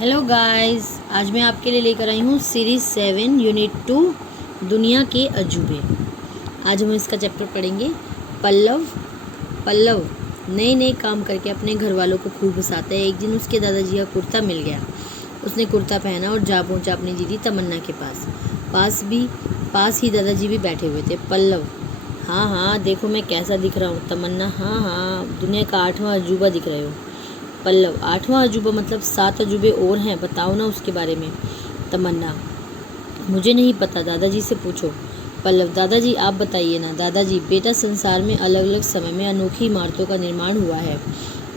Hello guys, आज मैं आपके लिए लेकर आई हूँ सीरीज़ 7 यूनिट 2 दुनिया के अजूबे। आज हम इसका चैप्टर पढ़ेंगे। पल्लव पल्लव नए नए काम करके अपने घर वालों को खूब हंसाता है। एक दिन उसके दादाजी का कुर्ता मिल गया। उसने कुर्ता पहना और जा पहुँचा अपनी दीदी तमन्ना के पास ही दादाजी भी बैठे हुए थे। पल्लव: हाँ हाँ, देखो मैं कैसा दिख रहा हूँ। तमन्ना: हाँ हाँ, दुनिया का 8वां अजूबा दिख रहे हो। पल्लव: 8वां अजूबा मतलब 7 अजूबे और हैं, बताओ ना उसके बारे में। तमन्ना: मुझे नहीं पता, दादाजी से पूछो। पल्लव: दादाजी आप बताइए ना। दादाजी: बेटा, संसार में अलग अलग समय में अनोखी इमारतों का निर्माण हुआ है।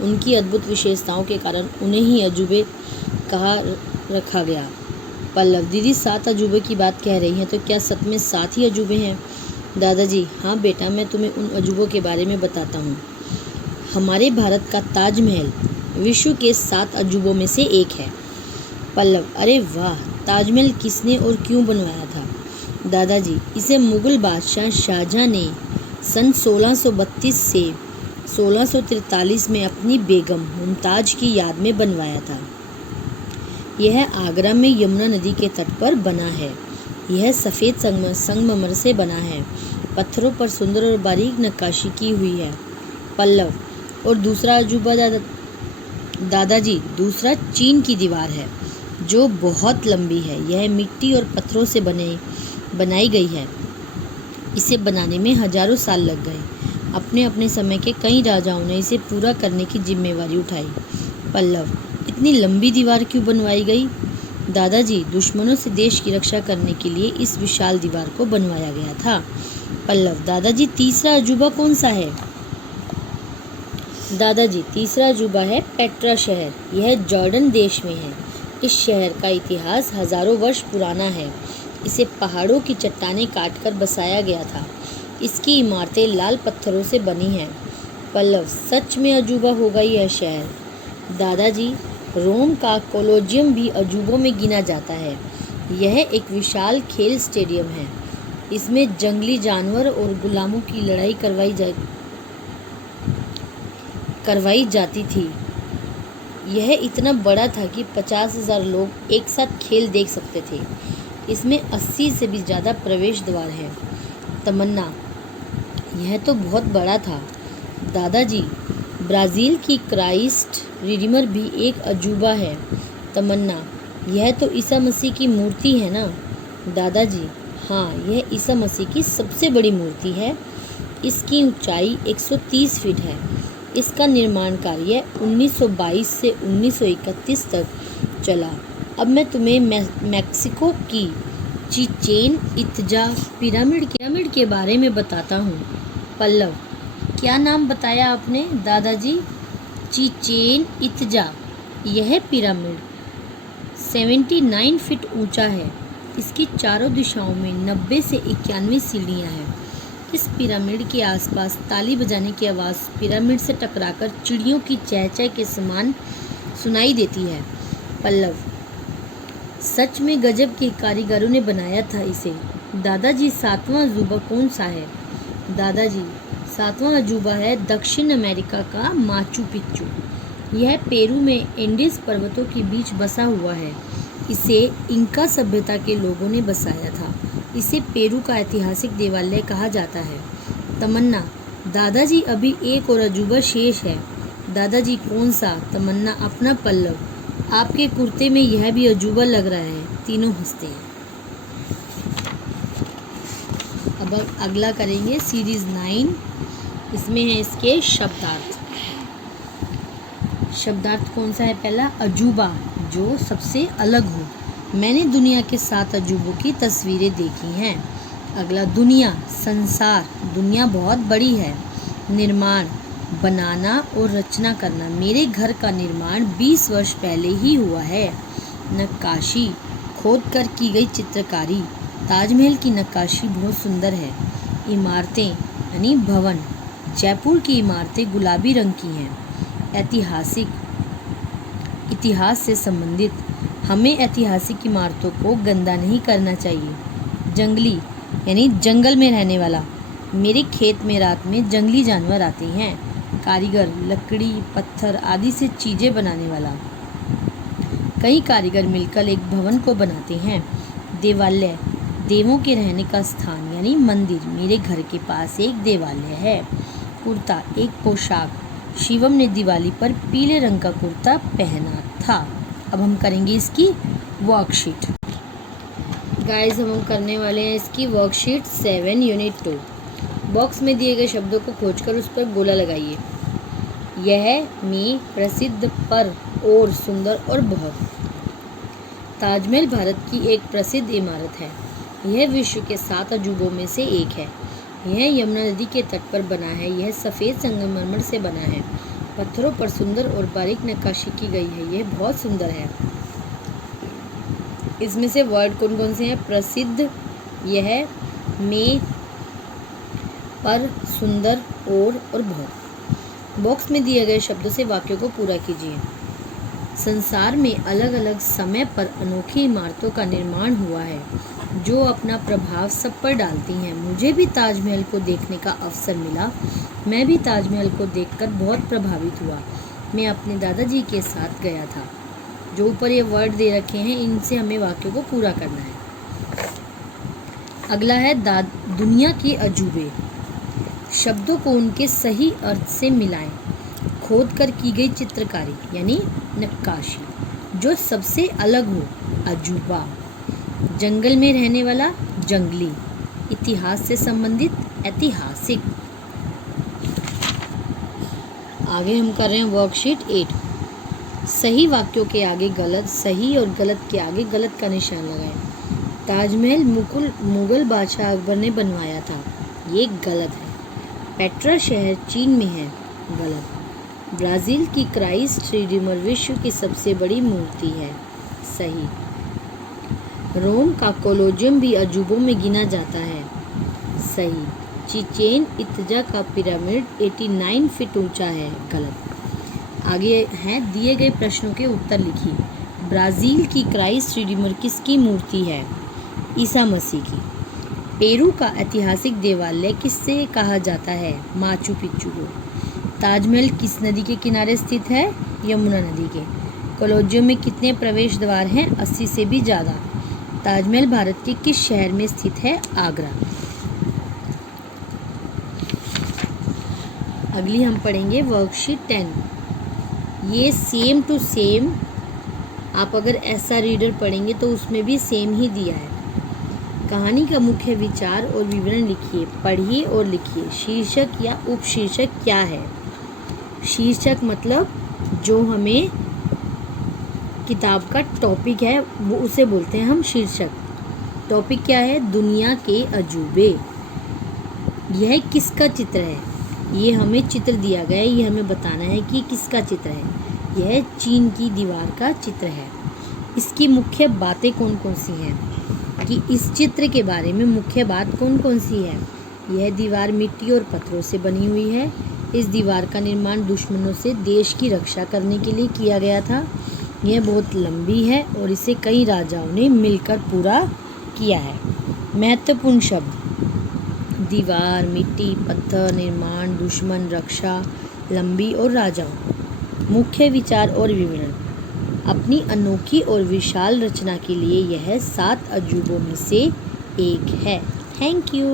उनकी अद्भुत विशेषताओं के कारण उन्हें ही अजूबे कहा रखा गया। पल्लव: दीदी 7 अजूबे की बात कह रही हैं, तो क्या सच में 7 ही अजूबे हैं? दादाजी: हाँ बेटा, मैं तुम्हें उन अजूबों के बारे में बताता हूँ। हमारे भारत का ताजमहल विश्व के 7 अजूबों में से एक है। पल्लव: अरे वाह, ताजमहल किसने और क्यों बनवाया था? दादाजी: इसे मुगल बादशाह शाहजहां ने सन 1632 से 1643 में अपनी बेगम मुमताज की याद में बनवाया था। यह आगरा में यमुना नदी के तट पर बना है। यह सफ़ेद संगमरमर से बना है। पत्थरों पर सुंदर और बारीक नक्काशी की हुई है। पल्लव: और दूसरा अजूबा दादाजी? दूसरा चीन की दीवार है, जो बहुत लंबी है। यह मिट्टी और पत्थरों से बनाई गई है। इसे बनाने में हजारों साल लग गए। अपने अपने समय के कई राजाओं ने इसे पूरा करने की जिम्मेवारी उठाई। पल्लव: इतनी लंबी दीवार क्यों बनवाई गई? दादाजी: दुश्मनों से देश की रक्षा करने के लिए इस विशाल दीवार को बनवाया गया था। पल्लव: दादाजी तीसरा अजूबा कौन सा है? दादाजी: तीसरा अजूबा है पेट्रा शहर। यह जॉर्डन देश में है। इस शहर का इतिहास हजारों वर्ष पुराना है। इसे पहाड़ों की चट्टानें काटकर बसाया गया था। इसकी इमारतें लाल पत्थरों से बनी हैं। पल्लव: सच में अजूबा होगा यह शहर? दादाजी: रोम का कोलोजियम भी अजूबों में गिना जाता है। यह एक विशाल खेल स्टेडियम है। इसमें जंगली जानवर और गुलामों की लड़ाई करवाई जाती थी। यह इतना बड़ा था कि 50,000 लोग एक साथ खेल देख सकते थे। इसमें 80 से भी ज़्यादा प्रवेश द्वार हैं। तमन्ना: यह तो बहुत बड़ा था। दादाजी: ब्राज़ील की क्राइस्ट रिडीमर भी एक अजूबा है। तमन्ना: यह तो ईसा मसीह की मूर्ति है ना? दादाजी: हाँ, यह ईसा मसीह की सबसे बड़ी मूर्ति है। इसकी ऊंचाई 130 फीट है। इसका निर्माण कार्य 1922 से 1931 तक चला। अब मैं तुम्हें मैक्सिको की चिचेन इत्जा पिरामिड के बारे में बताता हूँ। पल्लव: क्या नाम बताया आपने? दादाजी: चिचेन इत्जा। यह पिरामिड 79 फीट ऊंचा है। इसकी चारों दिशाओं में 90 से 91 सीढ़ियाँ हैं। इस पिरामिड के आसपास ताली बजाने की आवाज़ पिरामिड से टकराकर चिड़ियों की चहचह के समान सुनाई देती है। पल्लव: सच में गजब के कारीगरों ने बनाया था इसे। दादाजी 7वां अजूबा कौन सा है? दादाजी: 7वां अजूबा है दक्षिण अमेरिका का माचू पिच्चू। यह पेरू में एंडीज पर्वतों के बीच बसा हुआ है। इसे इंका सभ्यता के लोगों ने बसाया था। इसे पेरू का ऐतिहासिक देवालय कहा जाता है। तमन्ना: दादाजी अभी एक और अजूबा शेष है। दादाजी: कौन सा? तमन्ना अपना। पल्लव: आपके कुर्ते में यह भी अजूबा लग रहा है। तीनों हंसते हैं। अब अगला करेंगे सीरीज 9। इसमें है इसके शब्दार्थ। शब्दार्थ कौन सा है? पहला, अजूबा, जो सबसे अलग हो। मैंने दुनिया के 7 अजूबों की तस्वीरें देखी हैं। अगला, दुनिया, संसार, दुनिया बहुत बड़ी है। निर्माण, बनाना और रचना करना। मेरे घर का निर्माण 20 वर्ष पहले ही हुआ है। नक्काशी, खोद कर की गई चित्रकारी। ताजमहल की नक्काशी बहुत सुंदर है। इमारतें यानी भवन, जयपुर की इमारतें गुलाबी रंग की हैं। ऐतिहासिक, इतिहास से संबंधित, हमें ऐतिहासिक इमारतों को गंदा नहीं करना चाहिए। जंगली यानी जंगल में रहने वाला। मेरे खेत में रात में जंगली जानवर आते हैं। कारीगर, लकड़ी, पत्थर आदि से चीज़ें बनाने वाला। कई कारीगर मिलकर एक भवन को बनाते हैं। देवालय, देवों के रहने का स्थान यानी मंदिर। मेरे घर के पास एक देवालय है। कुर्ता, एक पोशाक। शिवम ने दिवाली पर पीले रंग का कुर्ता पहना था। अब हम करेंगे इसकी वर्कशीट। गाइस, हम करने वाले हैं इसकी वर्कशीट 7 यूनिट 2। बॉक्स में दिए गए शब्दों को खोजकर उस पर गोला लगाइए। यह, में, प्रसिद्ध, पर, और, सुंदर और बहुत। ताजमहल भारत की एक प्रसिद्ध इमारत है। यह विश्व के 7 अजूबों में से एक है। यह यमुना नदी के तट पर बना है। यह सफ़ेद संगमरमर से बना है। पत्थरों पर सुंदर और बारीक नक्काशी की गई है। यह बहुत सुंदर है। इसमें से वर्ड कौन कौन से हैं? प्रसिद्ध, यह, में, पर, सुंदर, और बहुत। बॉक्स में दिए गए शब्दों से वाक्यों को पूरा कीजिए। संसार में अलग अलग समय पर अनोखी इमारतों का निर्माण हुआ है जो अपना प्रभाव सब पर डालती हैं। मुझे भी ताजमहल को देखने का अवसर मिला। मैं भी ताजमहल को देखकर बहुत प्रभावित हुआ। मैं अपने दादाजी के साथ गया था। जो ऊपर ये वर्ड दे रखे हैं, इनसे हमें वाक्यों को पूरा करना है। अगला है दुनिया के अजूबे। शब्दों को उनके सही अर्थ से मिलाएं। खोद कर की गई चित्रकारी यानी नक्काशी। जो सबसे अलग हो, अजूबा। जंगल में रहने वाला, जंगली। इतिहास से संबंधित, ऐतिहासिक। आगे हम कर रहे हैं वर्कशीट 8। सही वाक्यों के आगे गलत, सही और गलत के आगे गलत का निशान लगाएं। ताजमहल मुगल बादशाह अकबर ने बनवाया था। ये गलत है। पेट्रा शहर चीन में है। गलत। ब्राज़ील की क्राइस्ट रिडीमर विश्व की सबसे बड़ी मूर्ति है। सही। रोम का कोलोजियम भी अजूबों में गिना जाता है। सही। चिचेन इत्जा का पिरामिड 89 फीट ऊंचा है। गलत। आगे हैं दिए गए प्रश्नों के उत्तर लिखिए। ब्राज़ील की क्राइस्ट रिडीमर किसकी मूर्ति है? ईसा मसीह की। पेरू का ऐतिहासिक देवालय किससे कहा जाता है? माचू पिच्चू को। ताजमहल किस नदी के किनारे स्थित है? यमुना नदी के। कोलोजियम में कितने प्रवेश द्वार हैं? 80 से भी ज़्यादा। ताजमहल भारत के किस शहर में स्थित है? आगरा। अगली हम पढ़ेंगे वर्कशीट 10। ये सेम टू सेम, आप अगर ऐसा रीडर पढ़ेंगे तो उसमें भी सेम ही दिया है। कहानी का मुख्य विचार और विवरण लिखिए। पढ़िए और लिखिए। शीर्षक या उपशीर्षक क्या है? शीर्षक मतलब जो हमें किताब का टॉपिक है वो उसे बोलते हैं हम शीर्षक। टॉपिक क्या है? दुनिया के अजूबे। यह किसका चित्र है? ये हमें चित्र दिया गया है। ये हमें बताना है कि किसका चित्र है। यह चीन की दीवार का चित्र है। इसकी मुख्य बातें कौन कौन सी हैं? कि इस चित्र के बारे में मुख्य बात कौन कौन सी है? यह दीवार मिट्टी और पत्थरों से बनी हुई है। इस दीवार का निर्माण दुश्मनों से देश की रक्षा करने के लिए किया गया था। यह बहुत लंबी है और इसे कई राजाओं ने मिलकर पूरा किया है। महत्वपूर्ण शब्द: दीवार, मिट्टी, पत्थर, निर्माण, दुश्मन, रक्षा, लंबी और राजाओं। मुख्य विचार और विवरण: अपनी अनोखी और विशाल रचना के लिए यह 7 अजूबों में से एक है। Thank you.